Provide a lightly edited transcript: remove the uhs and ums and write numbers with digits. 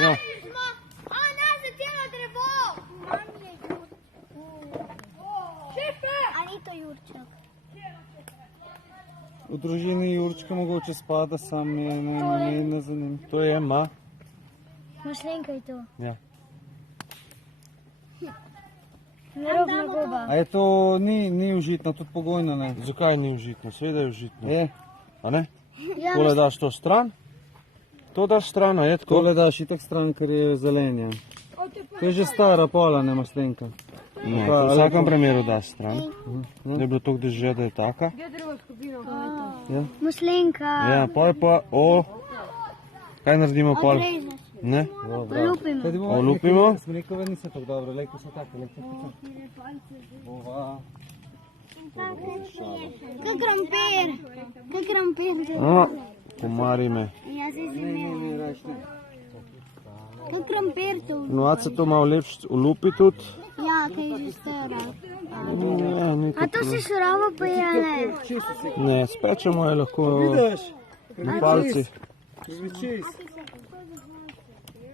Ja. V družini Jurčka mogoče spada, sam ne zanim. To je ma. Mašlenka je to. Ja. Narobna goba. A je to ni užitno, tudi pogojno ne? Zakaj ni užitno? Seveda je užitno. Je. A ne? Ja, Tole daš to stran. To daš stran, a je tako? Tole daš itak stran, ker je zelenje. To je že stara pola, ne mašlenka. Ne, to v vsakem primeru daš stran. Da je bilo to, da je taka. Ja. Mašlenka. Ja, pol pa, kaj naredimo pol? Ne? Lupimo. Olupimo. Smrekove niso tako dobro, lejko so take, lejko Ova. Kaj krompir. Kaj krompir. Pomari me. Ja, se Ne, rajš ne. Kaj krompir to? Ponovadi se to malo lepše olupi tudi. Ja, kaj je že stara. Ja, ni A to se surovo pojele? Ne, spečemo je lahko Vidiš? na palcih. Zvečis.